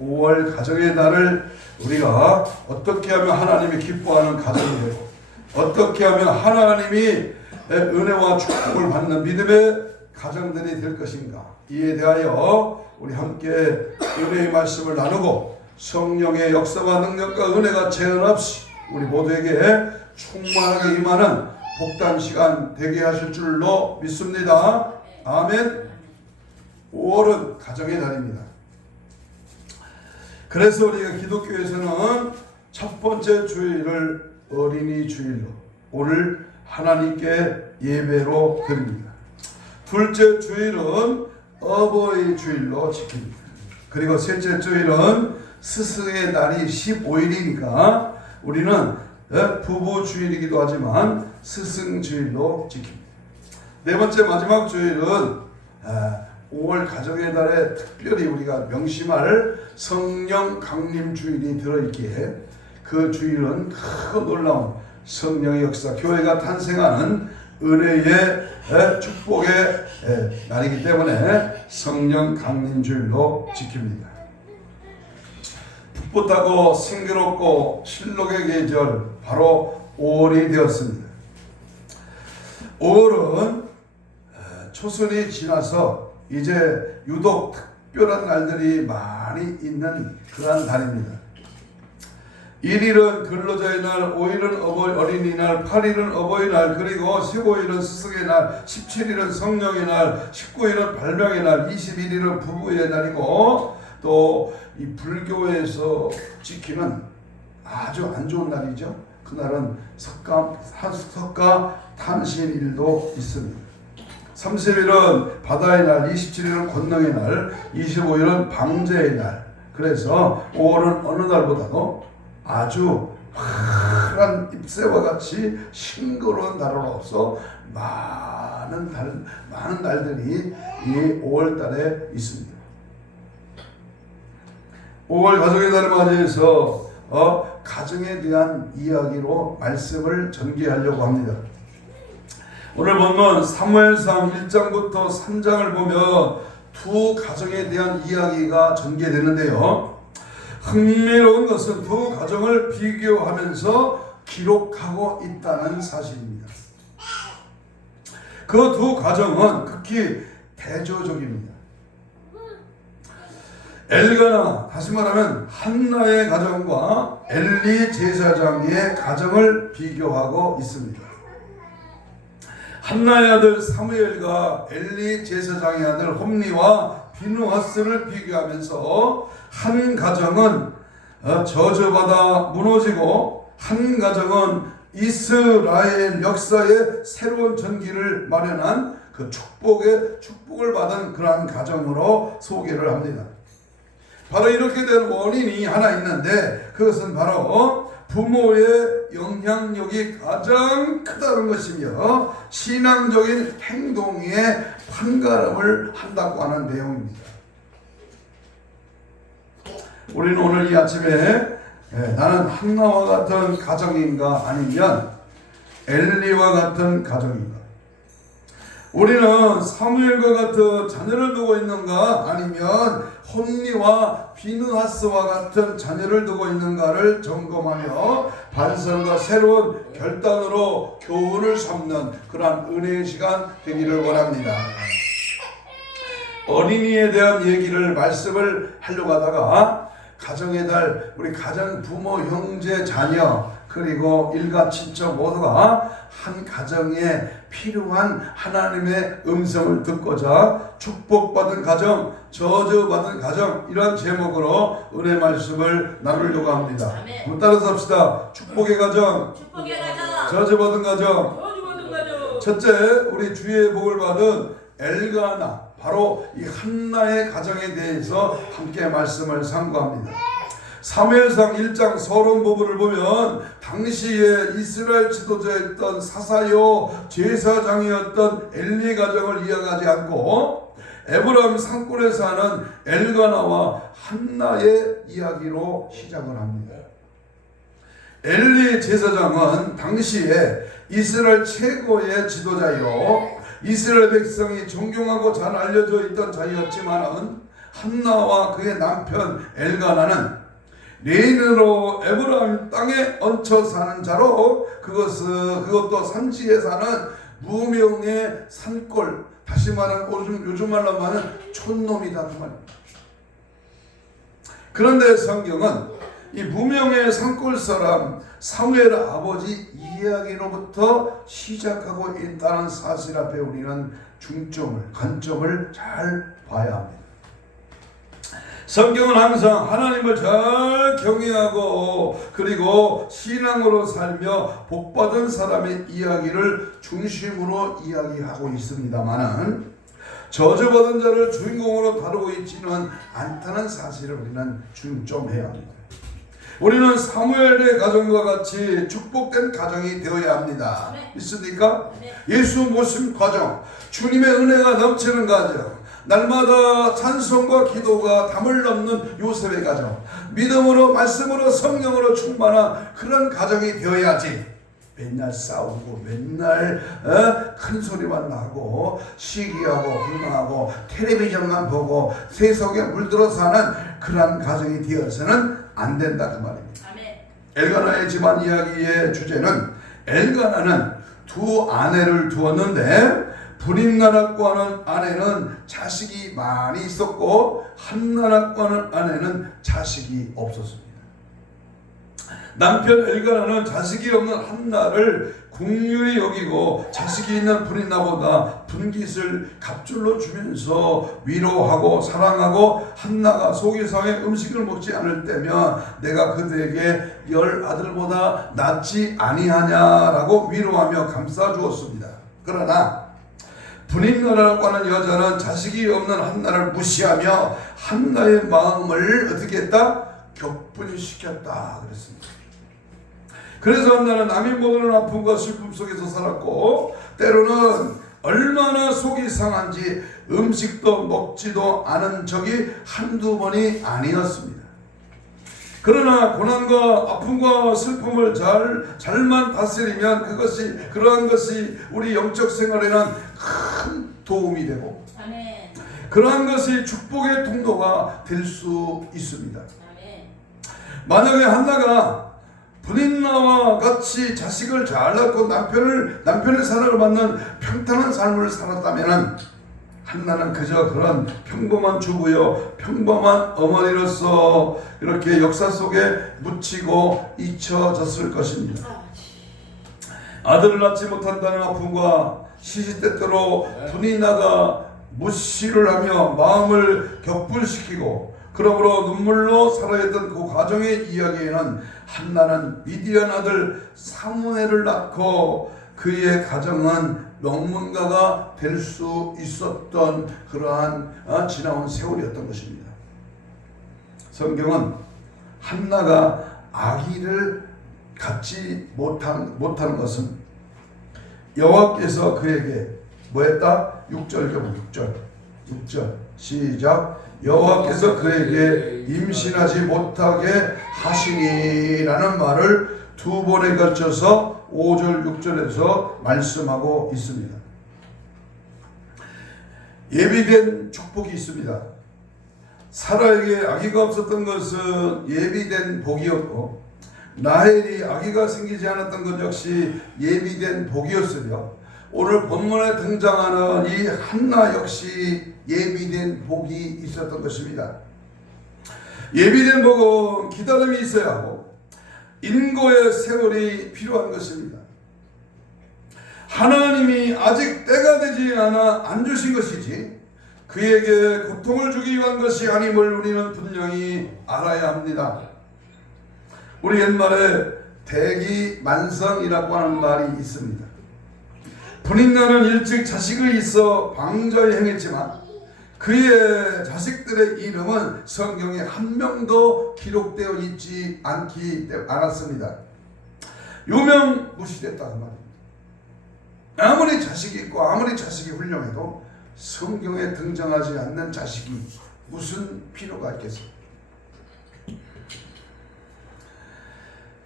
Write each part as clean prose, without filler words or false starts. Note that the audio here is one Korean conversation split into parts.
5월 가정의 달을 우리가 어떻게 하면 하나님이 기뻐하는 가정이 되고 어떻게 하면 하나님이 은혜와 축복을 받는 믿음의 가정들이 될 것인가, 이에 대하여 우리 함께 은혜의 말씀을 나누고 성령의 역사와 능력과 은혜가 제한 없이 우리 모두에게 충만하게 임하는 복단 시간 되게 하실 줄로 믿습니다. 아멘. 5월은 가정의 달입니다. 그래서 우리가 기독교에서는 첫 번째 주일을 어린이 주일로, 오늘 하나님께 예배로 드립니다. 둘째 주일은 어버이 주일로 지킵니다. 그리고 셋째 주일은 스승의 날이 15일이니까 우리는 부부 주일이기도 하지만 스승 주일로 지킵니다. 네 번째 마지막 주일은 5월 가정의 달에 특별히 우리가 명심할 성령 강림 주일이 들어있기에 그 주일은 크고 놀라운 성령의 역사, 교회가 탄생하는 은혜의 축복의 날이기 때문에 성령 강림 주일로 지킵니다. 풋풋하고 생기롭고 실록의 계절, 바로 5월이 되었습니다. 5월은 초선이 지나서 이제 유독 특별한 날들이 많이 있는 그러한 달입니다. 1일은 근로자의 날, 5일은 어린이날, 8일은 어버이날, 그리고 15일은 스승의 날, 17일은 성령의 날, 19일은 발명의 날, 21일은 부부의 날이고, 또 이 불교에서 지키는 아주 안 좋은 날이죠. 그날은 석가 탄신일도 있습니다. 30일은 바다의 날, 27일은 권능의 날, 25일은 방제의 날. 그래서 5월은 어느 날보다도 아주 파란 잎새와 같이 싱그러운 달로서 많은 날들이 이 5월 달에 있습니다. 5월 가정의 달을 맞이해서 가정에 대한 이야기로 말씀을 전개하려고 합니다. 오늘 본문 사무엘상 1장부터 3장을 보면 두 가정에 대한 이야기가 전개되는데요. 흥미로운 것은 두 가정을 비교하면서 기록하고 있다는 사실입니다. 그 두 가정은 극히 대조적입니다. 엘가나, 다시 말하면 한나의 가정과 엘리 제사장의 가정을 비교하고 있습니다. 한나의 아들 사무엘과 엘리 제사장의 아들 홈리와 비누하스를 비교하면서 한 가정은 저주받아 무너지고 한 가정은 이스라엘 역사의 새로운 전기를 마련한 그 축복을 받은 그러한 가정으로 소개를 합니다. 바로 이렇게 된 원인이 하나 있는데 그것은 바로 부모의 영향력이 가장 크다는 것이며 신앙적인 행동에 판가름을 한다고 하는 내용입니다. 우리는 오늘 이 아침에 나는 한나와 같은 가정인가 아니면 엘리와 같은 가정인가, 우리는 사무엘과 같은 자녀를 두고 있는가 아니면 혼리와 비느하스와 같은 자녀를 두고 있는가를 점검하며 반성과 새로운 결단으로 교훈을 삼는 그러한 은혜의 시간 되기를 원합니다. 어린이에 대한 말씀을 하려고 하다가 가정의 달, 우리 가정, 부모, 형제, 자녀, 그리고 일가 친척 모두가 한 가정에 필요한 하나님의 음성을 듣고자 축복받은 가정, 저주받은 가정, 이런 제목으로 은혜 말씀을 나누려고 합니다. 한번 따라서 합시다. 축복의 가정, 저주받은 가정. 첫째, 우리 주의 복을 받은 엘가나, 바로 이 한나의 가정에 대해서 함께 말씀을 상고합니다. 사무엘상 1장 서론 부분을 보면 당시에 이스라엘 지도자였던 사사요 제사장이었던 엘리 가정을 이어가지 않고 에브라임 산골에 사는 엘가나와 한나의 이야기로 시작을 합니다. 엘리 제사장은 당시에 이스라엘 최고의 지도자요, 이스라엘 백성이 존경하고 잘 알려져 있던 자였지만은 한나와 그의 남편 엘가나는 레인으로 에브라임 땅에 얹혀 사는 자로 그것도 산지에 사는 무명의 산골, 다시 말하면 요즘 말로 말하는 촌놈이다 그 말입니다. 그런데 성경은 이 무명의 산골 사람 사무엘 아버지 이야기로부터 시작하고 있다는 사실 앞에 우리는 관점을 잘 봐야 합니다. 성경은 항상 하나님을 잘 경외하고 그리고 신앙으로 살며 복받은 사람의 이야기를 중심으로 이야기하고 있습니다만은 저주받은 자를 주인공으로 다루고 있지는 않다는 사실을 우리는 중점해야 합니다. 우리는 사무엘의 가정과 같이 축복된 가정이 되어야 합니다. 있습니까? 예수 모심 가정, 주님의 은혜가 넘치는 가정, 날마다 찬송과 기도가 담을 넘는 요셉의 가정, 믿음으로 말씀으로 성령으로 충만한 그런 가정이 되어야지 맨날 싸우고 맨날 큰 소리만 나고 시기하고 불만하고 텔레비전만 보고 세속에 물들어 사는 그런 가정이 되어서는 안 된다 그 말입니다. 엘가나의 집안 이야기의 주제는 엘가나는 두 아내를 두었는데 브릿나락과 하는 아내는 자식이 많이 있었고 한나락과 하는 아내는 자식이 없었습니다. 남편 엘가나는 자식이 없는 한나를 긍휼히 여기고 자식이 있는 브릿나보다 분깃을 갑줄로 주면서 위로하고 사랑하고 한나가 속이상의 음식을 먹지 않을 때면 내가 그들에게 10 아들보다 낫지 아니하냐라고 위로하며 감싸주었습니다. 그러나 브릿나라고 하는 여자는 자식이 없는 한나를 무시하며 한나의 마음을 어떻게 했다? 격분시켰다 그랬습니다. 그래서 한나는 남이 모르는 아픔과 슬픔 속에서 살았고 때로는 얼마나 속이 상한지 음식도 먹지도 않은 적이 한두 번이 아니었습니다. 그러나 고난과 아픔과 슬픔을 잘만 다스리면 그러한 것이 우리 영적 생활에는 큰 도움이 되고 그러한 것이 축복의 통로가 될 수 있습니다. 만약에 한나가 브릿나와 같이 자식을 잘 낳고 남편의 사랑을 받는 평탄한 삶을 살았다면 한나는 그저 그런 평범한 주부여 평범한 어머니로서 이렇게 역사 속에 묻히고 잊혀졌을 것입니다. 아들을 낳지 못한다는 아픔과 시시때때로 브릿나가 무시를 하며 마음을 격분시키고 그러므로 눈물로 살아있던 그 가정의 이야기에는 한나는 미디안 아들 사무엘을 낳고 그의 가정은 명문가가 될 수 있었던 그러한 지나온 세월이었던 것입니다. 성경은 한나가 아기를 갖지 못하는 것은 여호와께서 그에게 뭐했다? 6절 경우 6절 시작 여호와께서 그에게 임신하지 못하게 하시니라는 말을 두 번에 걸쳐서 5절 6절에서 말씀하고 있습니다. 예비된 축복이 있습니다. 사라에게 아기가 없었던 것은 예비된 복이었고 라헬이 아기가 생기지 않았던 것 역시 예비된 복이었으며 오늘 본문에 등장하는 이 한나 역시 예비된 복이 있었던 것입니다. 예비된 복은 기다림이 있어야 하고 인고의 세월이 필요한 것입니다. 하나님이 아직 때가 되지 않아 안 주신 것이지 그에게 고통을 주기 위한 것이 아님을 우리는 분명히 알아야 합니다. 우리 옛말에 대기만성이라고 하는 말이 있습니다. 브릿나는 일찍 자식을 있어 방자에 행했지만 그의 자식들의 이름은 성경에 한 명도 기록되어 있지 않았습니다. 유명무실했다 그 말입니다. 아무리 자식이 있고 아무리 자식이 훌륭해도 성경에 등장하지 않는 자식이 무슨 필요가 있겠습니까?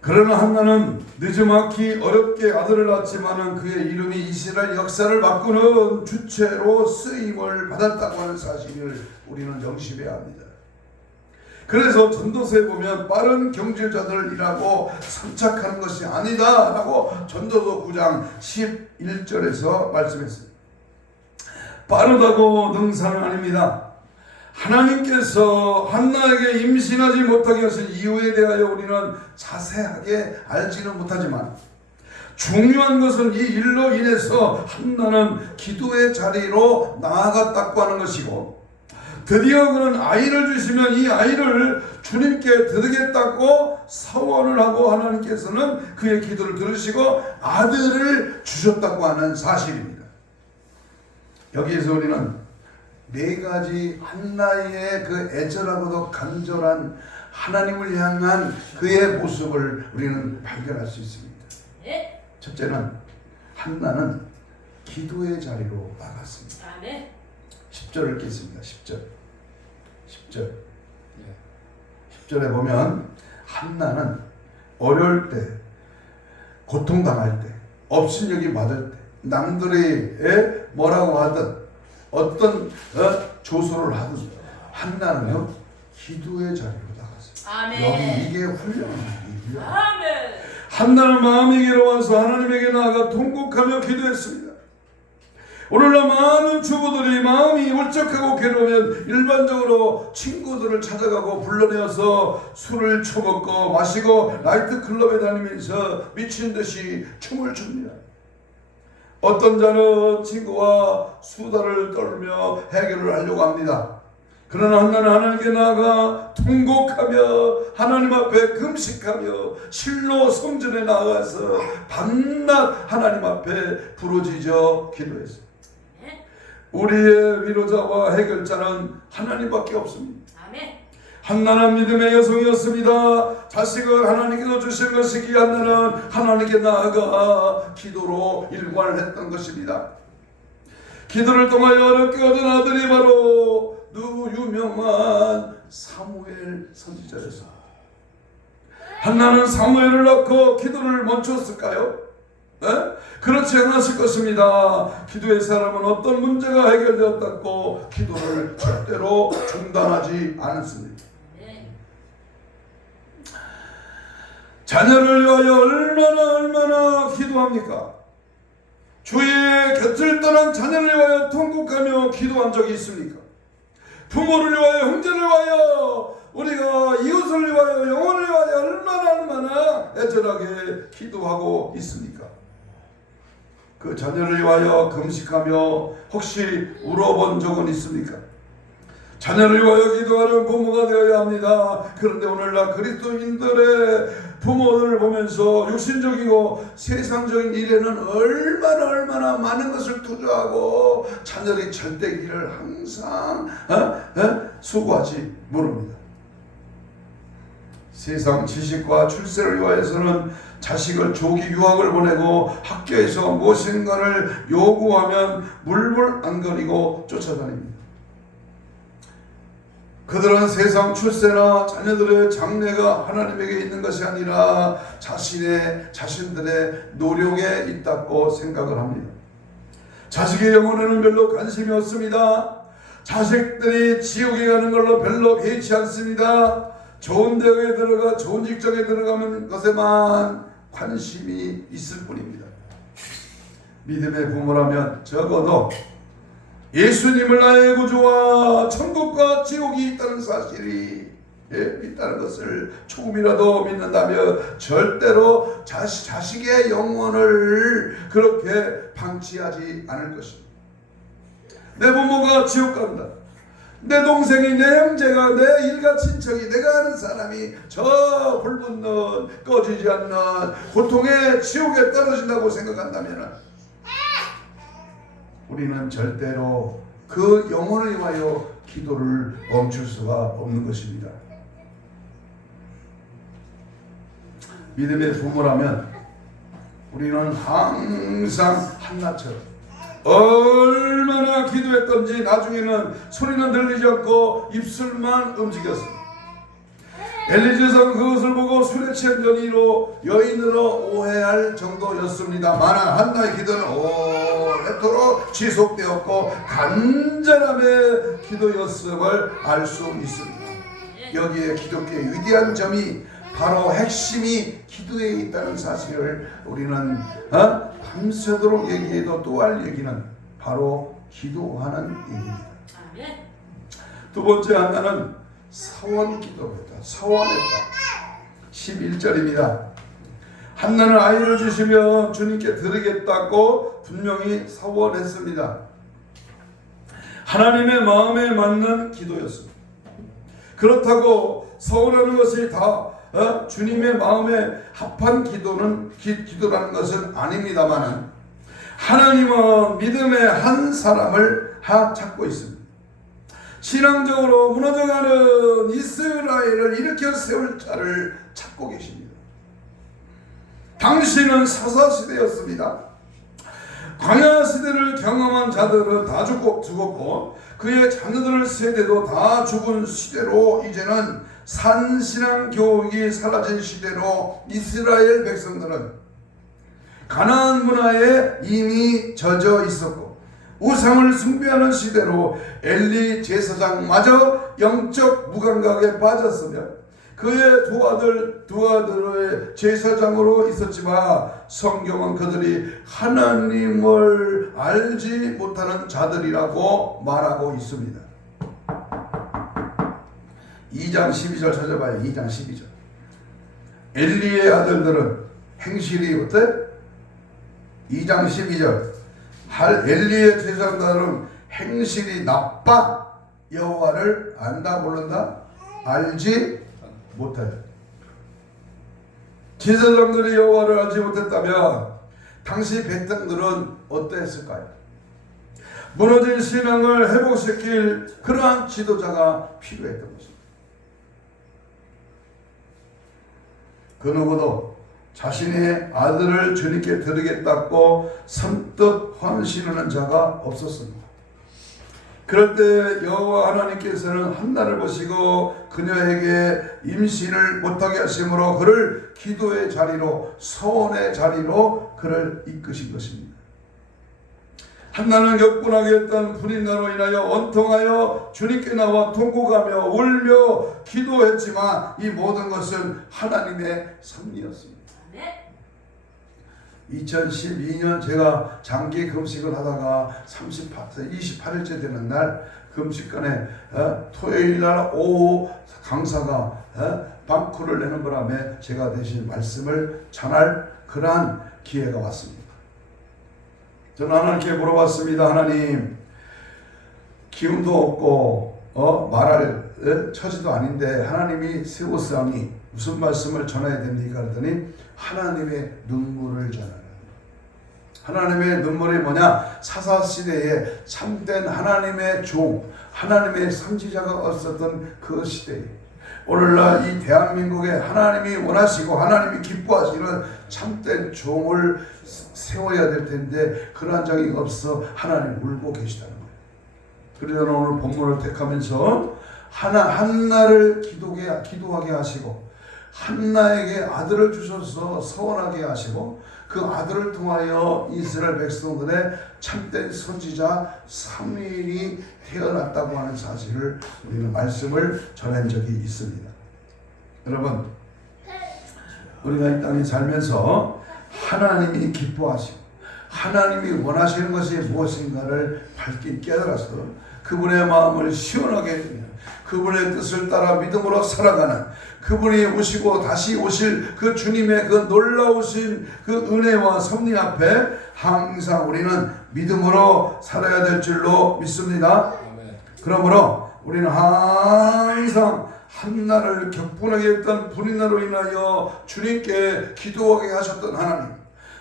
그러나 한나는 늦지막히 어렵게 아들을 낳았지만은 그의 이름이 이스라엘 역사를 바꾸는 주체로 쓰임을 받았다고 하는 사실을 우리는 명심해야 합니다. 그래서 전도서에 보면 빠른 경주자들이라고 선착하는 것이 아니다 라고 전도서 9장 11절에서 말씀했습니다. 빠르다고 능사는 아닙니다. 하나님께서 한나에게 임신하지 못하게 하신 이유에 대하여 우리는 자세하게 알지는 못하지만 중요한 것은 이 일로 인해서 한나는 기도의 자리로 나아갔다고 하는 것이고, 드디어 그는 아이를 주시면 이 아이를 주님께 드리겠다고 서원을 하고 하나님께서는 그의 기도를 들으시고 아들을 주셨다고 하는 사실입니다. 여기에서 우리는 네 가지 한나의 그 애절하고도 간절한 하나님을 향한 그의 모습을 우리는 발견할 수 있습니다. 첫째는 한나는 기도의 자리로 나갔습니다. 10절을 읽겠습니다. 10절에 보면 한나는 어려울 때, 고통당할 때, 업신여김 받을 때, 남들이 뭐라고 하든 어떤 조소를 하든 한나는요 기도의 자리로 나갔어요. 여기 이게 훈련이에요. 한나는 마음이 괴로워서 하나님에게 나아가 통곡하며 기도했습니다. 오늘날 많은 주부들이 마음이 울적하고 괴로우면 일반적으로 친구들을 찾아가고 불러내어서 술을 처먹고 마시고 나이트클럽에 다니면서 미친듯이 춤을 춥니다. 어떤 자는 친구와 수다를 떨며 해결을 하려고 합니다. 그러나 한나는 하나님께 나아가 통곡하며 하나님 앞에 금식하며 실로 성전에 나아가서 밤낮 하나님 앞에 부르짖어 기도했습니다. 우리의 위로자와 해결자는 하나님밖에 없습니다. 한나는 믿음의 여성이었습니다. 자식을 하나님께서 주신 것이기에 한나는 하나님께 나아가 기도로 일관을 했던 것입니다. 기도를 통하여 어렵게 얻은 아들이 바로 유명한 사무엘 선지자였습니다. 한나는 사무엘을 낳고 기도를 멈췄을까요? 그렇지 않았을 것입니다. 기도의 사람은 어떤 문제가 해결되었다고 기도를 절대로 중단하지 않았습니다. 자녀를 위하여 얼마나 기도합니까? 주의 곁을 떠난 자녀를 위하여 통곡하며 기도한 적이 있습니까? 부모를 위하여, 형제를 위하여, 우리가 이웃을 위하여, 영혼을 위하여 얼마나 애절하게 기도하고 있습니까? 그 자녀를 위하여 금식하며 혹시 울어본 적은 있습니까? 자녀를 위하여 기도하는 부모가 되어야 합니다. 그런데 오늘날 그리스도인들의 부모들을 보면서 육신적이고 세상적인 일에는 얼마나 많은 것을 투자하고 자녀의 절대기를 항상 수고하지 모릅니다. 세상 지식과 출세를 위하여서는 자식을 조기 유학을 보내고 학교에서 무엇인가를 요구하면 물불 안 가리고 쫓아다닙니다. 그들은 세상 출세나 자녀들의 장래가 하나님에게 있는 것이 아니라 자신들의 노력에 있다고 생각을 합니다. 자식의 영혼에는 별로 관심이 없습니다. 자식들이 지옥에 가는 걸로 별로 개의치 않습니다. 좋은 대학에 들어가 좋은 직장에 들어가는 것에만 관심이 있을 뿐입니다. 믿음의 부모라면 적어도 예수님을 나의 구주와 천국과 지옥이 있다는 사실이 있다는 것을 조금이라도 믿는다면 절대로 자식의 영혼을 그렇게 방치하지 않을 것입니다. 내 부모가 지옥 간다, 내 동생이, 내 형제가, 내 일가 친척이, 내가 아는 사람이 저 불붙는 꺼지지 않는 고통의 지옥에 떨어진다고 생각한다면 우리는 절대로 그 영혼을 위하여 기도를 멈출 수가 없는 것입니다. 믿음의 부모라면 우리는 항상 한나처럼 얼마나 기도했던지 나중에는 소리는 들리지 않고 입술만 움직였습니다. 엘리 제사장은 그것을 보고 술에 취한 여인으로 오해할 정도였습니다만 한나의 기도는 오래도록 지속되었고 간절함의 기도였음을 알 수 있습니다. 여기에 기독교의 위대한 점이 바로 핵심이 기도에 있다는 사실을 우리는 밤새도록 얘기해도 또 할 얘기는 바로 기도하는 얘기입니다. 두 번째 한나는 서원 기도했다. 서원했다. 11절입니다. 한나는 아이를 주시며 주님께 드리겠다고 분명히 서원했습니다. 하나님의 마음에 맞는 기도였습니다. 그렇다고 서원하는 것이 다 주님의 마음에 합한 기도라는 것은 아닙니다만 하나님은 믿음의 한 사람을 찾고 있습니다. 신앙적으로 무너져가는 이스라엘을 일으켜 세울 자를 찾고 계십니다. 당시는 사사시대였습니다. 광야 시대를 경험한 자들은 다 죽었고 그의 자녀들 세대도 다 죽은 시대로 이제는 산신앙 교육이 사라진 시대로 이스라엘 백성들은 가나안 문화에 이미 젖어 있었고 우상을 숭배하는 시대로 엘리 제사장마저 영적 무감각에 빠졌으며 그의 두 아들의 제사장으로 있었지만 성경은 그들이 하나님을 알지 못하는 자들이라고 말하고 있습니다. 2장 12절 찾아봐요. 2장 12절. 엘리의 아들들은 행실이 어때? 2장 12절. 엘리의 제사장들은 행실이 나빠 여호와를 안다 모른다? 알지 못해요. 제사장들이 여호와를 알지 못했다면 당시 백성들은 어땠을까요? 무너진 신앙을 회복시킬 그러한 지도자가 필요했던 것입니다. 그 누구도 자신의 아들을 주님께 드리겠다고 선뜻 헌신하는 자가 없었습니다. 그럴 때 여호와 하나님께서는 한나를 보시고 그녀에게 임신을 못하게 하심으로 그를 기도의 자리로 서원의 자리로 그를 이끄신 것입니다. 한나는 격분하게 했던 불임나로 인하여 원통하여 주님께 나와 통곡하며 울며 기도했지만 이 모든 것은 하나님의 섭리였습니다. 2012년 제가 장기 금식을 하다가 28일째 되는 날 금식간에 토요일 날 오후 강사가 방쿠를 내는 바람에 제가 대신 말씀을 전할 그러한 기회가 왔습니다. 저는 하나님께 물어봤습니다. 하나님, 기운도 없고 말할 처지도 아닌데 하나님이 세우사니 무슨 말씀을 전해야 됩니까? 그랬더니 하나님의 눈물을 전하라. 하나님의 눈물이 뭐냐? 사사시대에 참된 하나님의 종, 하나님의 선지자가 없었던 그 시대에 오늘날 이 대한민국에 하나님이 원하시고 하나님이 기뻐하시는 참된 종을 세워야 될 텐데 그러한 적이 없어 하나님 울고 계시다는 거예요. 그래서 오늘 본문을 택하면서 한나를 기도하게 하시고 한나에게 아들을 주셔서 서원하게 하시고 그 아들을 통하여 이스라엘 백성들의 참된 선지자 사무엘이 태어났다고 하는 사실을 우리는 말씀을 전한 적이 있습니다. 여러분, 우리가 이 땅에 살면서 하나님이 기뻐하시고 하나님이 원하시는 것이 무엇인가를 밝히 깨달아서 그분의 마음을 시원하게 해주며 그분의 뜻을 따라 믿음으로 살아가는 그분이 오시고 다시 오실 그 주님의 그 놀라우신 그 은혜와 섭리 앞에 항상 우리는 믿음으로 살아야 될 줄로 믿습니다. 그러므로 우리는 항상 한나를 격분하게 했던 불의나로 인하여 주님께 기도하게 하셨던 하나님,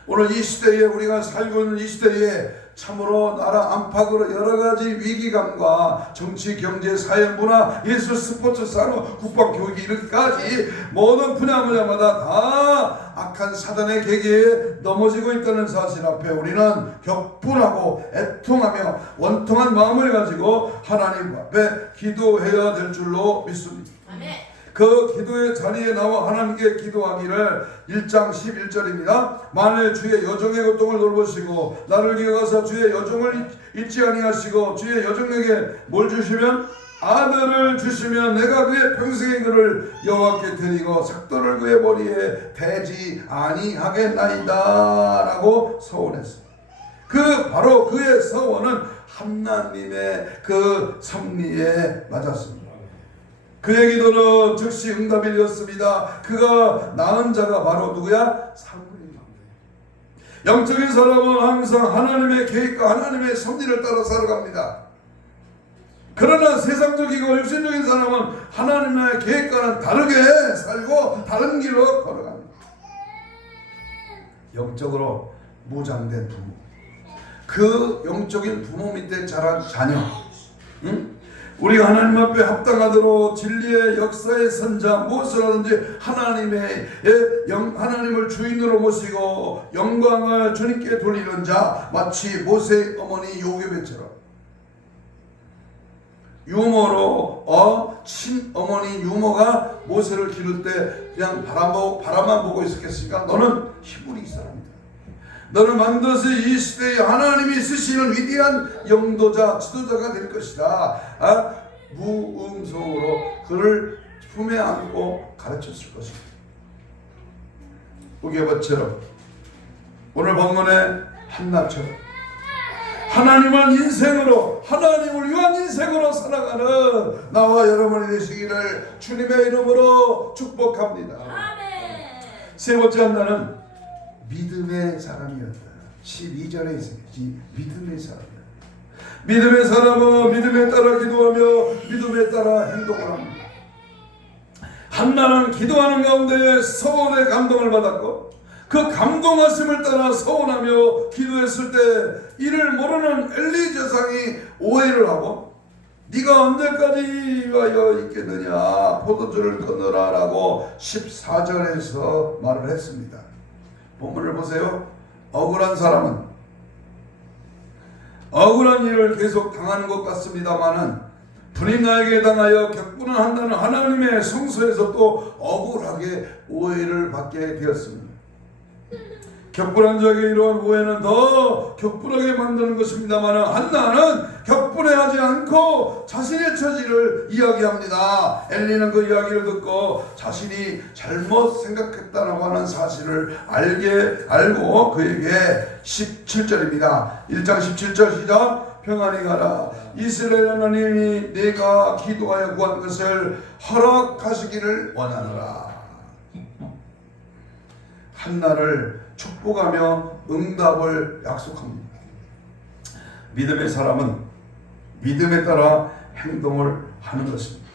오늘 이 시대에 우리가 살고 있는 이 시대에 참으로 나라 안팎으로 여러 가지 위기감과 정치, 경제, 사회, 문화, 예술, 스포츠, 산업, 국방, 교육이 이렇게까지 모든 분야마다 다 악한 사단의 계계에 넘어지고 있다는 사실 앞에 우리는 격분하고 애통하며 원통한 마음을 가지고 하나님 앞에 기도해야 될 줄로 믿습니다. 그 기도의 자리에 나와 하나님께 기도하기를 1장 11절입니다. 만일 주의 여종의 고통을 돌보시고 나를 기억하사 주의 여종을 잊지 아니하시고 주의 여종에게 뭘 주시면 아들을 주시면 내가 그의 평생의 그를 여호와께 드리고 삭도를 그의 머리에 대지 아니하겠나이다 라고 서원했습니다. 바로 그의 서원은 하나님의 그 섭리에 맞았습니다. 그의 기도는 즉시 응답이 되었습니다. 그가 낳은 자가 바로 누구야? 사무엘입니다. 영적인 사람은 항상 하나님의 계획과 하나님의 섭리를 따라 살아갑니다. 그러나 세상적이고 육신적인 사람은 하나님의 계획과는 다르게 살고 다른 길로 걸어갑니다. 영적으로 무장된 부모, 그 영적인 부모 밑에 자란 자녀, 우리가 하나님 앞에 합당하도록 진리의 역사의 선자 무엇이라든지 하나님을 주인으로 모시고 영광을 주님께 돌리는 자, 마치 모세의 어머니 요게벳처럼 유모로 친어머니 유모가 모세를 기를 때 그냥 바람만 보고 있었겠습니까? 너는 히브리 사람이다. 너는 반드시 이 시대에 하나님이 쓰시는 위대한 영도자, 지도자가 될 것이다. 무음성으로 그를 품에 안고 가르쳤을 것입니다. 요게벳처럼 오늘 본문의 한나처럼 하나님을 위한 인생으로 살아가는 나와 여러분이 되시기를 주님의 이름으로 축복합니다. 아멘. 세 번째 한나는 믿음의 사람이었다. 12절에 있습니다. 믿음의 사람이었다. 믿음의 사람은 믿음에 따라 기도하며 믿음에 따라 행동을 합니다. 한나는 기도하는 가운데 서원의 감동을 받았고 그 감동하심을 따라 서원하며 기도했을 때 이를 모르는 엘리 제사장이 오해를 하고 네가 언제까지 와여 있겠느냐 포도주를 끊으라 라고 14절에서 말을 했습니다. 본문을 보세요. 억울한 사람은 억울한 일을 계속 당하는 것 같습니다마는 분이 나에게 당하여 격분을 한다는 하나님의 성소에서 또 억울하게 오해를 받게 되었습니다. 격분한 자에게 이러한 오해는 더 격분하게 만드는 것입니다만 한나는 격분해하지 않고 자신의 처지를 이야기합니다. 엘리는 그 이야기를 듣고 자신이 잘못 생각했다라고 하는 사실을 알고 그에게 17절입니다. 1장 17절 시작. 평안히 가라. 이스라엘 하나님이 내가 기도하여 구한 것을 허락하시기를 원하노라. 한나를 축복하며 응답을 약속합니다. 믿음의 사람은 믿음에 따라 행동을 하는 것입니다.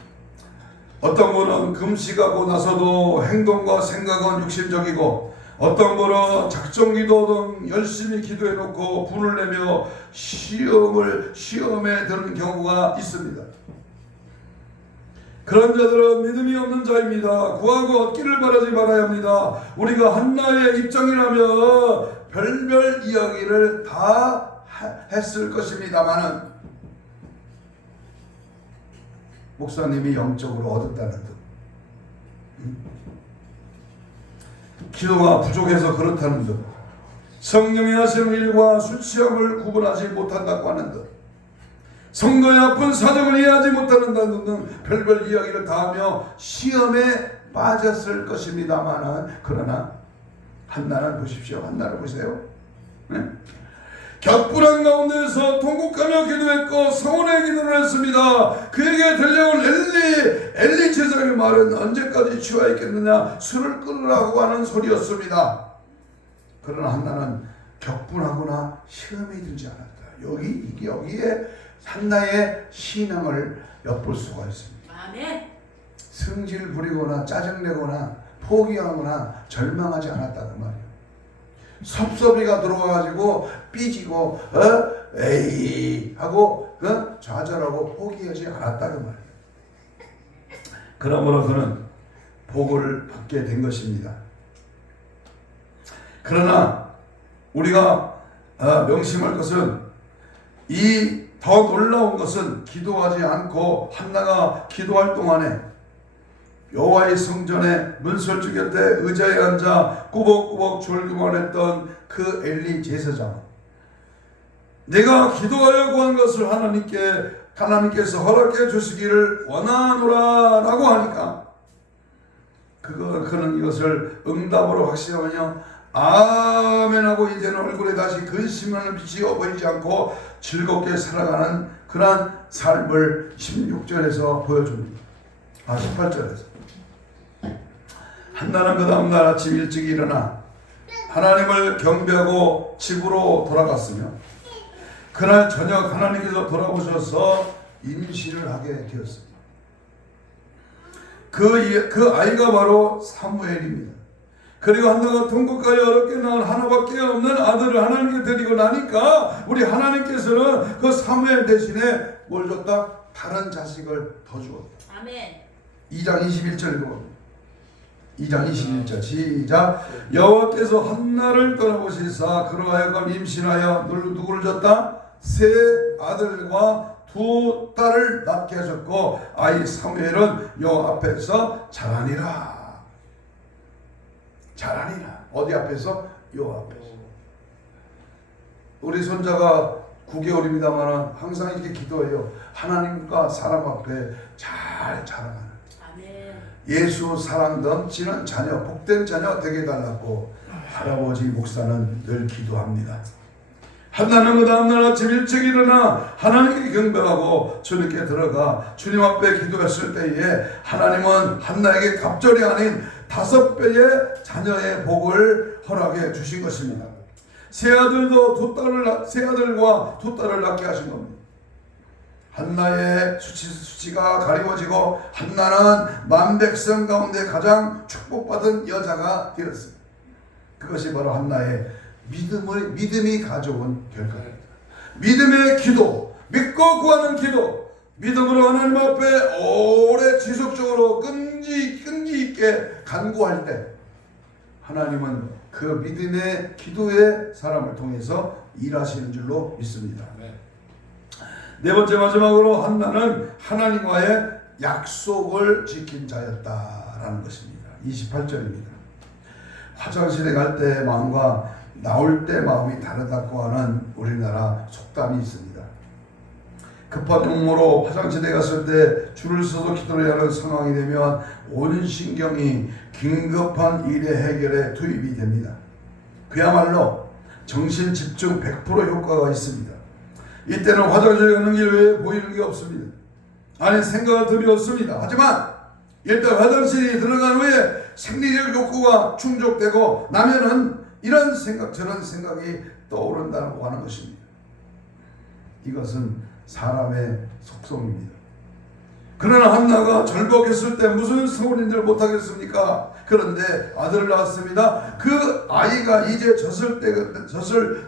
어떤 분은 금식하고 나서도 행동과 생각은 육신적이고 어떤 분은 작정기도 등 열심히 기도해놓고 분을 내며 시험에 드는 경우가 있습니다. 그런 자들은 믿음이 없는 자입니다. 구하고 얻기를 바라지 말아야 합니다. 우리가 한나의 입장이라면 별별 이야기를 다 했을 것입니다마는 목사님이 영적으로 얻었다는 듯, 기도가 부족해서 그렇다는 듯, 성령이 하시는 일과 술 취함을 구분하지 못한다고 하는 듯, 성도의 아픈 사정을 이해하지 못하는 등 별별 이야기를 다 하며 시험에 빠졌을 것입니다마는 그러나 한나를 보십시오. 한나를 보세요. 네? 격분한 가운데서 통곡하며 기도했고 서운의 기도를 했습니다. 그에게 들려온 엘리 제사장의 말은 언제까지 취하 있겠느냐 술을 끊으라고 하는 소리였습니다. 그러나 한나는 격분하거나 시험에 들지 않았다. 여기에 한나의 신앙을 엿볼 수가 있습니다. 아멘. 승질 부리거나 짜증내거나 포기하거나 절망하지 않았다는 말이에요. 섭섭이가 들어와가지고 삐지고 에이 하고 좌절하고 포기하지 않았다는 말이에요. 그러므로 그는 복을 받게 된 것입니다. 그러나 우리가 명심할 것은 더 놀라운 것은 기도하지 않고 한나가 기도할 동안에 여호와의 성전의 문설주 곁에 의자에 앉아 꾸벅꾸벅 졸기만 했던 그 엘리 제사장, 내가 기도하여 구한 것을 하나님께서 허락해 주시기를 원하노라 라고 하니까 그는 이것을 응답으로 확신하며 아멘하고 이제는 얼굴에 다시 근심하는 빛이 보이지 않고 즐겁게 살아가는 그러한 삶을 16절에서 보여줍니다. 18절에서 한나는 그 다음날 아침 일찍 일어나 하나님을 경배하고 집으로 돌아갔으며 그날 저녁 하나님께서 돌아오셔서 임신을 하게 되었습니다. 그 아이가 바로 사무엘입니다. 그리고 한나가 통곡하여 어렵게 낳은 하나밖에 없는 아들을 하나님께 드리고 나니까 우리 하나님께서는 그 사무엘 대신에 뭘 줬다? 다른 자식을 더 주었다. 아멘. 2장 21절 읽어봅니다. 2장 21절 시작. 여호와께서 한나를 떠나보시사 그로 하여금 임신하여 누구를 줬다? 세 아들과 두 딸을 낳게 하셨고 아이 사무엘은 여호와 앞에서 자라니라. 어디 앞에서? 여호와 앞에서. 우리 손자가 9개월입니다만 항상 이렇게 기도해요. 하나님과 사람 앞에 잘 자라가는 예수 사랑 넘치는 자녀, 복된 자녀 되게 해달라고 할아버지 목사는 늘 기도합니다. 한나는 그 다음날 아침 일찍 일어나 하나님께 경배하고 주님께 들어가 주님 앞에 기도했을 때에 하나님은 한나에게 갑절이 아닌 5배의 자녀의 복을 허락해 주신 것입니다. 세 아들과 두 딸을 낳게 하신 겁니다. 한나의 수치가 가리워지고 한나는 만백성 가운데 가장 축복받은 여자가 되었습니다. 그것이 바로 한나의 믿음이 가져온 결과입니다. 믿음의 기도, 믿고 구하는 기도, 믿음으로 하나님 앞에 오래 지속적으로 끈기 있게 간구할 때 하나님은 그 믿음의 기도의 사람을 통해서 일하시는 줄로 믿습니다. 네 번째 마지막으로 한나는 하나님과의 약속을 지킨 자였다라는 것입니다. 28절입니다. 화장실에 갈 때 마음과 나올 때 마음이 다르다고 하는 우리나라 속담이 있습니다. 급한 용무로 화장실에 갔을 때 줄을 서서 기도를 하는 상황이 되면 온 신경이 긴급한 일의 해결에 투입이 됩니다. 그야말로 정신 집중 100% 효과가 있습니다. 이때는 화장실에 가는 길 외에 보이는 게 없습니다. 아니 생각할 틈이 없습니다. 하지만 일단 화장실에 들어간 후에 생리적 욕구가 충족되고 나면은 이런 생각 저런 생각이 떠오른다고 하는 것입니다. 이것은 사람의 속성입니다. 그러나 한나가 절복했을 때 무슨 서운인들 못하겠습니까? 그런데 아들을 낳았습니다. 그 아이가 이제 젖을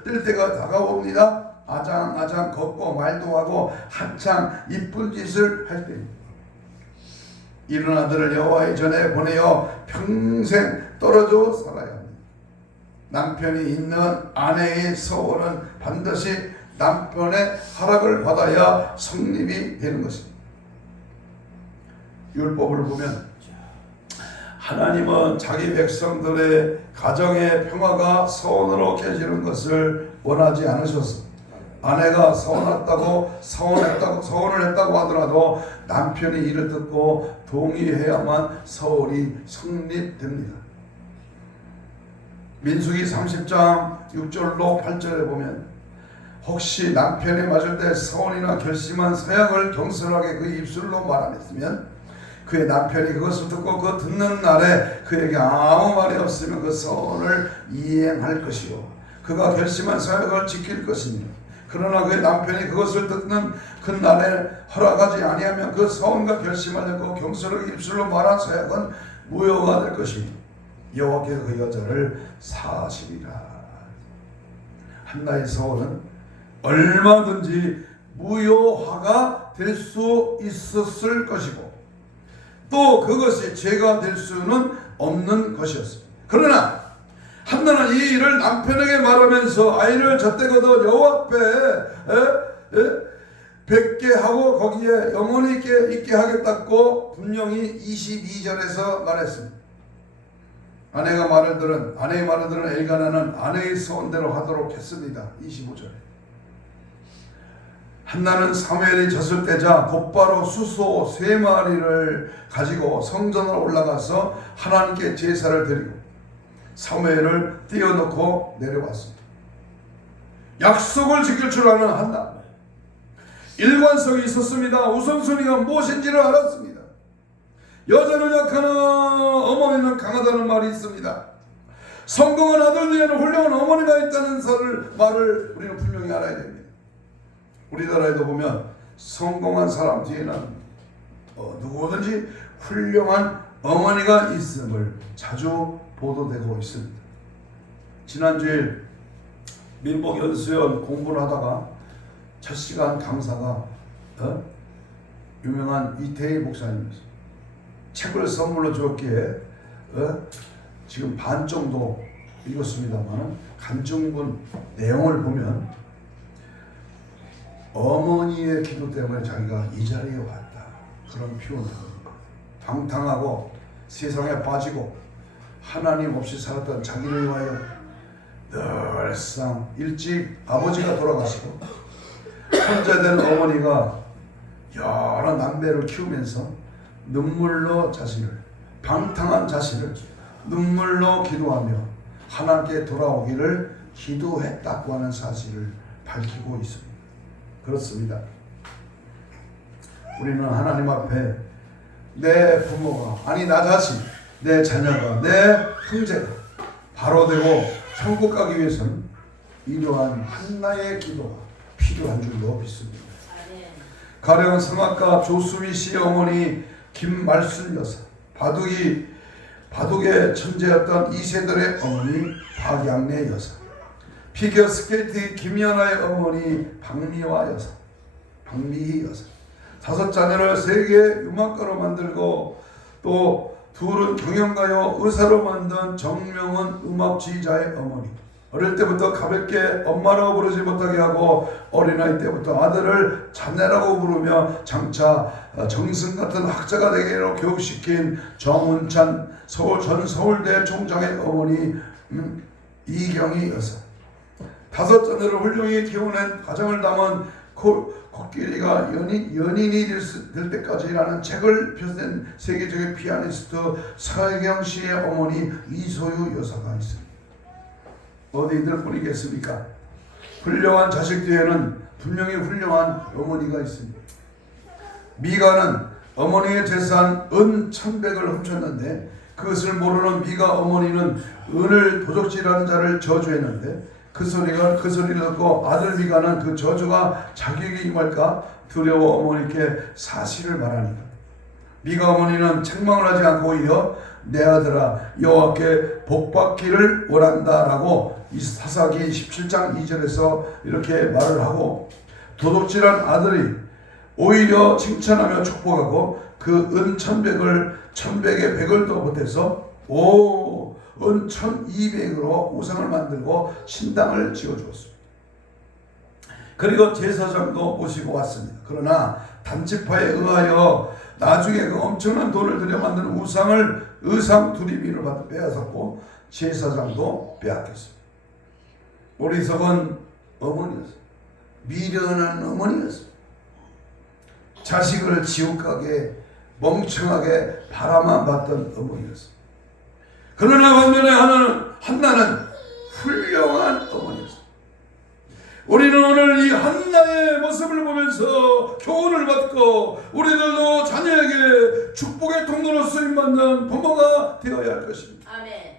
뗄 때가 다가옵니다. 아장아장 걷고 말도 하고 한창 이쁜 짓을 할 때입니다. 이런 아들을 여호와의 전에 보내어 평생 떨어져 살아야 합니다. 남편이 있는 아내의 서원은 반드시 남편의 허락을 받아야 성립이 되는 것입니다. 율법을 보면 하나님은 자기 백성들의 가정의 평화가 서원으로 깨지는 것을 원하지 않으셨습니다. 아내가 서운을 했다고 하더라도 남편이 이를 듣고 동의해야만 서원이 성립됩니다. 민수기 30장 6절로 8절에 보면 혹시 남편이 맞을 때 서원이나 결심한 서약을 경솔하게 그 입술로 말하였으면 그의 남편이 그것을 듣고 그 듣는 날에 그에게 아무 말이 없으면 그 서원을 이행할 것이요 그가 결심한 서약을 지킬 것입니다. 그러나 그의 남편이 그것을 듣는 그 날에 허락하지 아니하면 그 서원과 결심을 했고 경솔하게 입술로 말한 서약은 무효가 될 것입니다. 여호와께서 그 여자를 사시리라. 한나의 서원은 얼마든지 무효화가 될 수 있었을 것이고 또 그것이 죄가 될 수는 없는 것이었습니다. 그러나 한나는 이 일을 남편에게 말하면서 아이를 젖대거든 여호와 앞에 뵙게 하고 거기에 영원히 있게 하겠다고 분명히 22절에서 말했습니다. 아내의 말을 들은 엘가나는 아내의 소원대로 하도록 했습니다. 25절에 한나는 사무엘이 졌을 때자 곧바로 수소 3마리를 가지고 성전으로 올라가서 하나님께 제사를 드리고 사무엘을 띄워놓고 내려왔습니다. 약속을 지킬 줄 아는 한나, 일관성이 있었습니다. 우선순위가 무엇인지를 알았습니다. 여자는 약하나 어머니는 강하다는 말이 있습니다. 성공한 아들 뒤에는 훌륭한 어머니가 있다는 말을 우리는 분명히 알아야 됩니다. 우리나라에도 보면 성공한 사람 뒤에는 누구든지 훌륭한 어머니가 있음을 자주 보도되고 있습니다. 지난주에 민복 연수연 공부를 하다가 첫 시간 강사가 유명한 이태희 목사님이었어요. 책을 선물로 줬기에 지금 반 정도 읽었습니다만 간증문 내용을 보면 어머니의 기도 때문에 자기가 이 자리에 왔다, 그런 표현을 합니다. 방탕하고 세상에 빠지고 하나님 없이 살았던 자기를 위하여 늘상 일찍 아버지가 돌아가시고 혼자 된 어머니가 여러 남매를 키우면서 눈물로 방탕한 자신을 눈물로 기도하며 하나님께 돌아오기를 기도했다고 하는 사실을 밝히고 있습니다. 그렇습니다. 우리는 하나님 앞에 내 부모가, 아니 나 자신, 내 자녀가, 내 형제가 바로 되고 천국 가기 위해서는 이러한 한나의 기도가 필요한 줄로 믿습니다. 가령 성악가 조수미 씨의 어머니 김말순 여사, 바둑의 천재였던 이세돌의 어머니 박양래 여사, 피겨스케이트 김연아의 어머니 박미희 여사, 5 자녀를 세계 음악가로 만들고 또 둘은 경영가요 의사로 만든 정명은 음악지휘자의 어머니, 어릴 때부터 가볍게 엄마라고 부르지 못하게 하고 어린아이 때부터 아들을 자네라고 부르며 장차 정승 같은 학자가 되기로 교육시킨 정운찬 전 서울대 총장의 어머니 이경희 여사, 5 자녀를 훌륭히 키워낸 가정을 담은 코끼리가 연인이 될 때까지라는 책을 펴낸 세계적인 피아니스트 서혜경 씨의 어머니 이소유 여사가 있습니다. 어디들 뿐이겠습니까? 훌륭한 자식 뒤에는 분명히 훌륭한 어머니가 있습니다. 미가는 어머니의 재산 은 1,100을 훔쳤는데 그것을 모르는 미가 어머니는 은을 도적질하는 자를 저주했는데 그 소리를 듣고 아들 미가는 그 저주가 자기에게 임할까 두려워 어머니께 사실을 말하니까 미가 어머니는 책망을 하지 않고 오히려 내 아들아 여호와께 복받기를 원한다라고 사사기 17장 2절에서 이렇게 말을 하고 도둑질한 아들이 오히려 칭찬하며 축복하고 그 은 1,100을 1,100에 100을 더 보태서 은 1,200으로 우상을 만들고 신당을 지어주었습니다. 그리고 제사장도 모시고 왔습니다. 그러나 단지파에 의하여 나중에 그 엄청난 돈을 들여 만든 의상 두리비를 빼앗았고 제사장도 빼앗겼습니다. 오리석은 어머니였습니다. 미련한 어머니였습니다. 자식을 지옥 가게 멍청하게 바라만 봤던 어머니였습니다. 그러나 반면에 한나는 훌륭한 어머니였습니다. 우리는 오늘 이 한나의 모습을 보면서 교훈을 받고 우리들도 자녀에게 축복의 통로로 쓰임받는 부모가 되어야 할 것입니다. 아멘.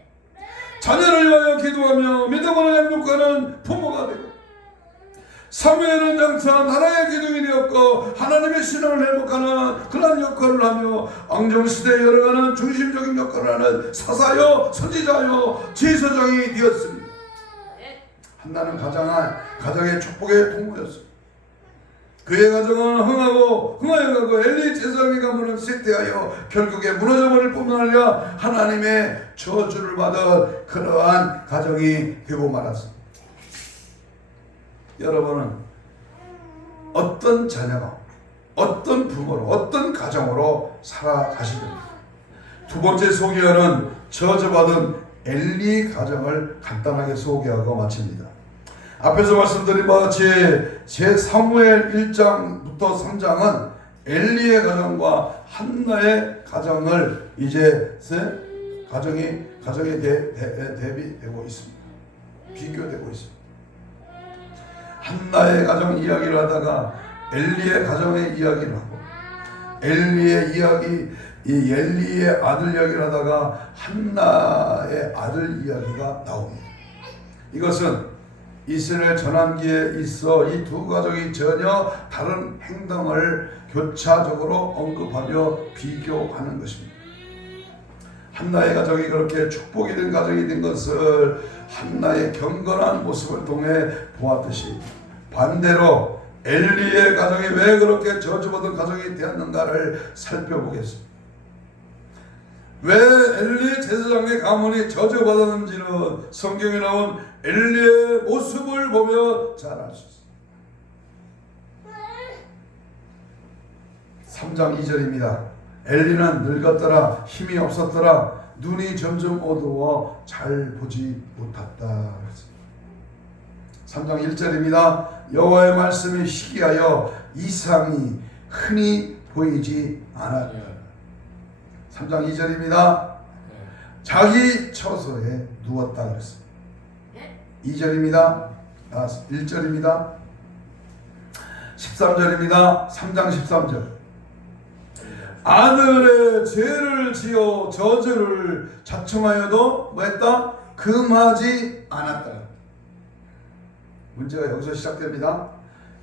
자녀를 위하여 기도하며 믿음으로 양육하는 부모가 되고 사무엘은 장차 나라의 기둥이 되었고 하나님의 신앙을 회복하는 그런 역할을 하며 왕정시대에 열어가는 중심적인 역할을 하는 사사요 선지자요 제사장이 되었습니다. 한나는 가정의 축복의 통로였습니다. 그의 가정은 흥하여가고 엘리 제사장의 가문은 쇠퇴하여 결국에 무너져버릴 뿐만 아니라 하나님의 저주를 받은 그러한 가정이 되고 말았습니다. 여러분은 어떤 자녀가 어떤 부모로 어떤 가정으로 살아가시됩니다. 두 번째 소개하는 저주받은 엘리 가정을 간단하게 소개하고 마칩니다. 앞에서 말씀드린 바와 같이 제 사무엘 1장부터 3장은 엘리의 가정과 한나의 가정을 이제 가정이 대비되고 있습니다. 비교되고 있습니다. 한나의 가정 이야기를 하다가 엘리의 가정의 이야기를 하고, 엘리의 아들 이야기를 하다가 한나의 아들 이야기가 나옵니다. 이것은 이스라엘 전환기에 있어 이 두 가족이 전혀 다른 행동을 교차적으로 언급하며 비교하는 것입니다. 한나의 가정이 그렇게 축복이 된 가정이 된 것을 한나의 경건한 모습을 통해 보았듯이, 반대로 엘리의 가정이 왜 그렇게 저주받은 가정이 되었는가를 살펴보겠습니다. 왜 엘리 제사장의 가문이 저주받았는지는 성경에 나온 엘리의 모습을 보며 잘 알 수 있습니다. 3장 2절입니다. 엘리는 늙었더라, 힘이 없었더라, 눈이 점점 어두워 잘 보지 못했다. 3장 1절입니다. 여호와의 말씀이 희귀하여 이상이 흔히 보이지 않았다. 3장 2절입니다. 자기 처소에 누웠다 그랬습니다. 2절입니다. 1절입니다. 13절입니다. 3장 13절. 아들의 죄를 지어 저주를 자청하여도 뭐했다? 금하지 않았다. 문제가 여기서 시작됩니다.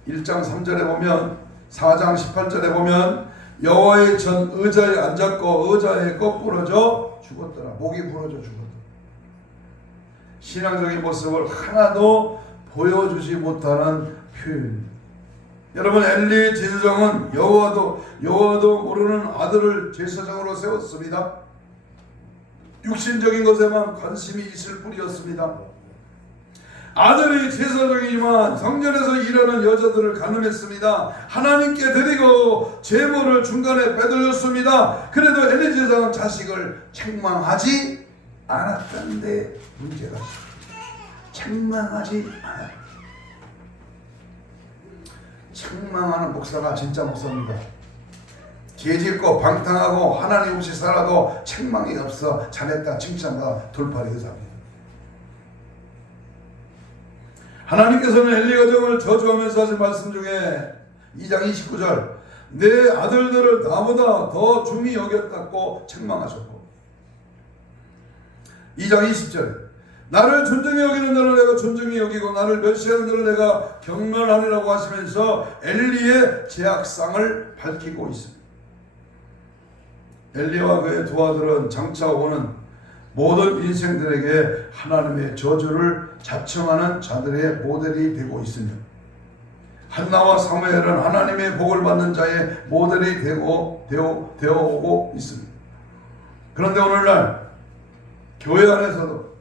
1장 3절에 보면, 4장 18절에 보면 여호와의 전 의자에 앉았고 의자에 거꾸러져 죽었더라. 목이 부러져 죽었더라. 신앙적인 모습을 하나도 보여주지 못하는 표현입니다. 여러분, 엘리 제사장은 여호와도 모르는 아들을 제사장으로 세웠습니다. 육신적인 것에만 관심이 있을 뿐이었습니다. 아들이 제사장이지만 성전에서 일하는 여자들을 간음했습니다. 하나님께 드리고 제물을 중간에 빼돌렸습니다. 그래도 엘리 제사장은 자식을 책망하지 않았다는데 문제가 있습니다. 책망하지 않았다. 책망하는 목사가 진짜 목사입니다. 계집고 방탕하고 하나님 없이 살아도 책망이 없어 잘했다 칭찬과 돌팔이 의사입니다. 하나님께서는 엘리 가정을 저주하면서 하신 말씀 중에 2장 29절, 내 아들들을 나보다 더 중히 여겼다고 책망하셨고, 2장 20절, 나를 존중히 여기는 자를 내가 존중히 여기고 나를 멸시하는 자를 내가 경멸하리라고 하시면서 엘리의 죄악상을 밝히고 있습니다. 엘리와 그의 두 아들은 장차 오는 모든 인생들에게 하나님의 저주를 자청하는 자들의 모델이 되고 있습니다. 한나와 사무엘은 하나님의 복을 받는 자의 모델이 되어오고 있습니다. 그런데 오늘날 교회 안에서도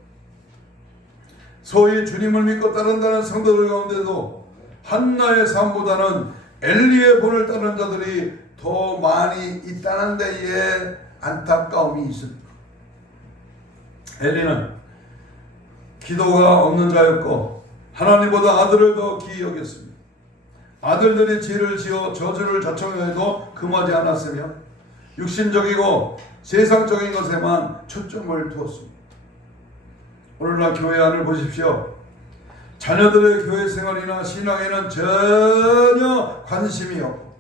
소위 주님을 믿고 따른다는 성도들 가운데도 한나의 삶보다는 엘리의 본을 따르는 자들이 더 많이 있다는 데에 안타까움이 있습니다. 엘리는 기도가 없는 자였고 하나님보다 아들을 더 귀히 여겼습니다. 아들들이 죄를 지어 저주를 자청해도 금하지 않았으며 육신적이고 세상적인 것에만 초점을 두었습니다. 오늘날 교회 안을 보십시오. 자녀들의 교회 생활이나 신앙에는 전혀 관심이 없고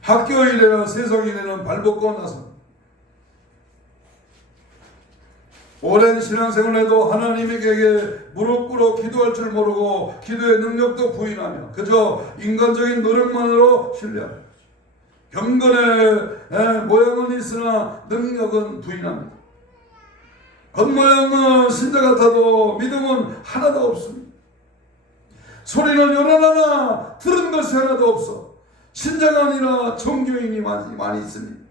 학교 일이나 세상 일에는 발벗고 나서 오랜 신앙생활을 해도 하나님에게 무릎 꿇어 기도할 줄 모르고 기도의 능력도 부인하며 그저 인간적인 노력만으로 신뢰합니다. 경건의 모양은 있으나 능력은 부인합니다. 겉모양은 신자 같아도 믿음은 하나도 없습니다. 소리는 요란하나 들은 것이 하나도 없어 신자가 아니라 종교인이 많이 있습니다.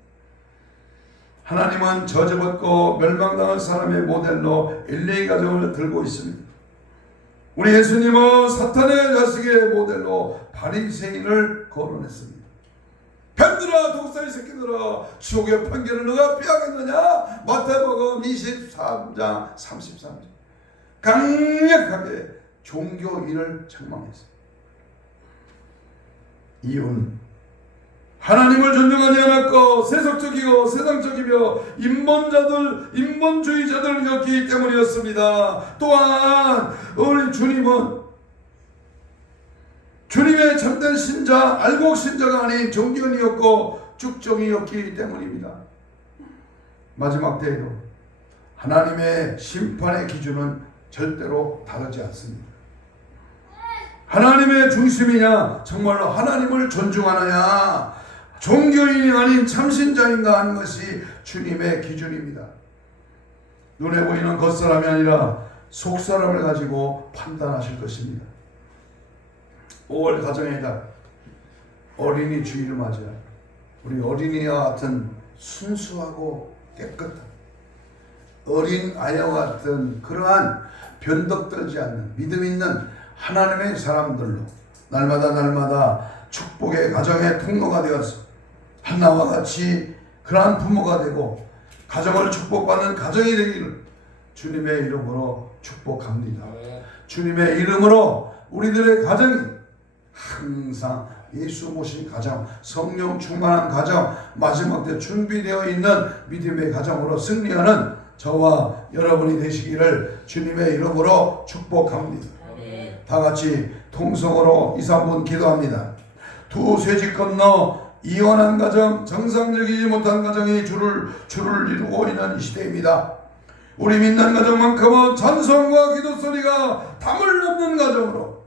하나님은 저주받고 멸망당한 사람의 모델로 엘리 가정을 들고 있습니다. 우리 예수님은 사탄의 자식의 모델로 바리새인을 거론했습니다. 뱀들아 독사의 새끼들아 지옥의 판결을 너가 피하겠느냐? 마태복음 23장 33절. 강력하게 종교인을 책망했어요. 이유는 하나님을 존중하지 않았고 세속적이고 세상적이며 인본주의자들이었기 때문이었습니다. 또한 우리 주님은 주님의 참된 신자, 알곡 신자가 아닌 종교인이었고 쭉정이었기 때문입니다. 마지막 때에도 하나님의 심판의 기준은 절대로 다르지 않습니다. 하나님의 중심이냐, 정말로 하나님을 존중하느냐, 종교인이 아닌 참신자인가 하는 것이 주님의 기준입니다. 눈에 보이는 겉사람이 아니라 속사람을 가지고 판단하실 것입니다. 5월 가정의 달 어린이 주일을 맞이하 우리 어린이와 같은 순수하고 깨끗한 어린 아이와 같은 그러한 변덕 떨지 않는 믿음 있는 하나님의 사람들로 날마다 축복의 가정의 통로가 되어서 한나와 같이 그러한 부모가 되고 가정을 축복받는 가정이 되기를 주님의 이름으로 축복합니다. 주님의 이름으로 우리들의 가정이 항상 예수 모신 가정, 성령 충만한 가정, 마지막 때 준비되어 있는 믿음의 가정으로 승리하는 저와 여러분이 되시기를 주님의 이름으로 축복합니다. 다 같이 통성으로 2, 3분 기도합니다. 두 쇠집 건너 이혼한 가정, 정상적이지 못한 가정이 줄을 이루고 있는 이 시대입니다. 우리 믿는 가정만큼은 찬송과 기도 소리가 담을 넘는 가정으로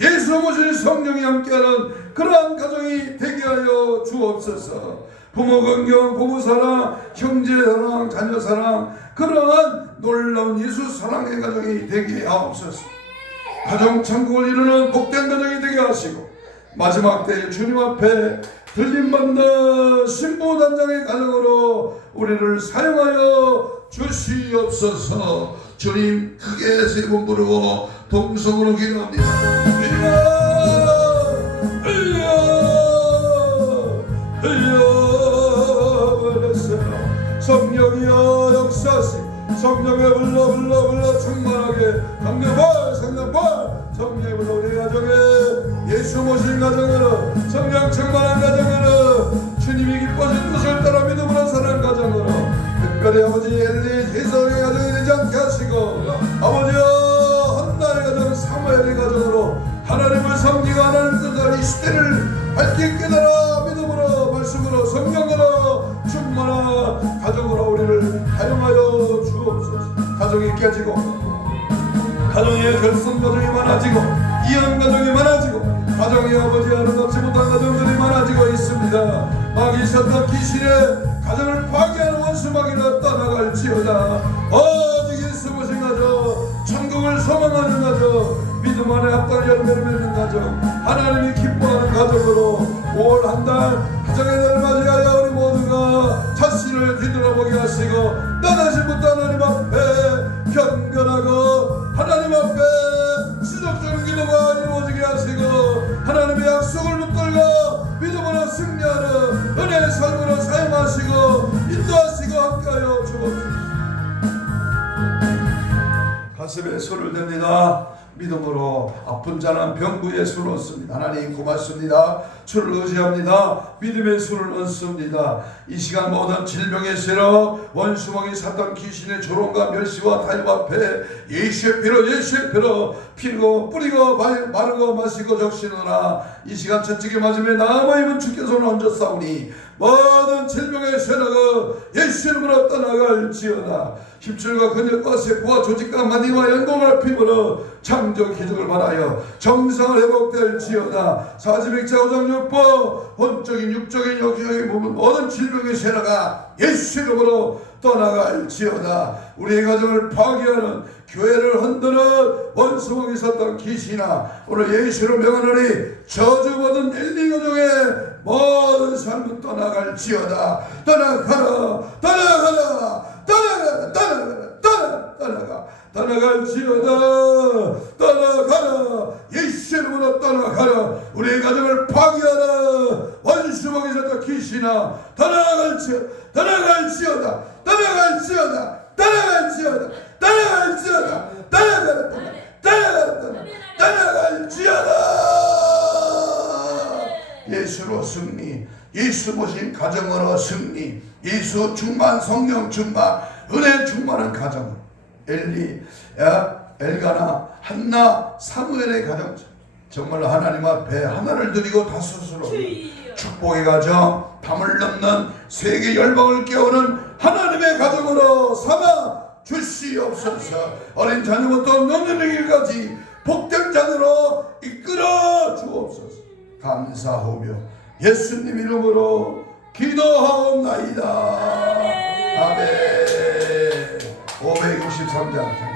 예수 모신 성령이 함께하는 그러한 가정이 되게 하여 주옵소서. 부모 긍경, 부부 사랑, 형제 사랑, 자녀 사랑, 그러한 놀라운 예수 사랑의 가정이 되게 하옵소서. 가정 천국을 이루는 복된 가정이 되게 하시고 마지막 때 주님 앞에 들림받는 신부단장의 가정으로 우리를 사용하여 주시옵소서. 주님 크게 세 번 부르고 동성으로 기도합니다. 성령이여 역사하시고 성령의 불러 충만하게 성령발 성령의 불러 우리 가정에 예수 모신 가정으로 성령 충만한 가정으로 주님이 기뻐진 뜻을 따라 믿음으로 사는 가정으로 특별히 아버지 엘리 희성의 가정이 되지 않게 하시고 아버지여 한나의 가정 사무엘의 가정으로 하나님을 섬기고 하나님 뜻을 이 시대를 밝게 깨달아 믿음으로 말씀으로 성령으로 충만한 가정으로 우리를 사용하여 주옵소서. 가정이 깨지고 가정의 결손 가정이 많아지고 이혼 가정이 많아지고 가정의 아버지 아름답지 못한 가정들이 많아지고 있습니다. 마귀 사탄 귀신의 가정을 파괴하는 원수 마귀를 떠나갈지어다. 오직 예수 모신 가정, 천국을 소망하는 가정, 믿음 안에 합당한 열매를 맺는 가정, 하나님이 기뻐하는 가정으로 5월 한 달 가정의 날을 맞이하여 우리 모두가 자신을 뒤돌아보게 하시고 떠나신부터 하나님 앞에 경건하고 하나님 앞에 지속적인 기도가 이루어지게 하시고 하나님의 약속을 붙들고 믿음으로 승리하는 은혜의 삶으로 사용하시고 인도하시고 함께하여 주옵소서. 가슴에 손을 댑니다. 믿음으로 아픈 자는 병부에 손을 얹습니다. 하나님 고맙습니다. 주를 의지합니다. 믿음의 손을 얹습니다. 이 시간 모든 질병의 세력, 원수마귀 사탄 귀신의 조롱과 멸시와 타협 앞에 예수의 피로 피고 뿌리고 마르고 마시고 적시노라. 이 시간 채찍에 맞으며 나무 입은 주께 손을 얹었사오니 모든 질병의 세력은 예수 이름으로 떠나갈지어다. 힘줄과 근육과 세포와 조직과 마디와 연골과 피부로 창조 기적을 말하여 정상을 회복될지어다. 사지백자 오장육법 혼적인 육적인 영적인 부분 모든 질병의 세력아 예수 이름으로 떠나갈지어다. 우리의 가정을 파괴하는 교회를 흔드는 원수마귀 사탄 귀신아 오늘 예수로 명하노니 저주받은 엘리 가정의 모든 삶은 떠나갈지어다. 떠나가라 떠나갈지어다. 떠나가라. 예수 이름으로 떠나가라. 우리의 가정을 파괴하라. 원수 목에서 귀신아 떠나갈지어다. 떠나갈지어다. 떠나갈지어다. 떠나갈지어다. 떠나갈지어다. 떠나가라. 떠나가라. 떠나갈지어다. 예수로 승리. 예수 모신 가정으로 승리. 예수 충만, 성령 충만, 은혜 충만한 가정. 엘가나, 한나, 사무엘의 가정, 정말 하나님 앞에 하나를 드리고 다스스로 축복의 가정, 밤을 넘는 세계 열방을 깨우는 하나님의 가정으로 삼아 주시옵소서. 어린 자녀부터 노년의 길까지 복된 자녀로 이끌어 주옵소서. 감사하며 예수님 이름으로 기도하옵나이다. 아멘. 563장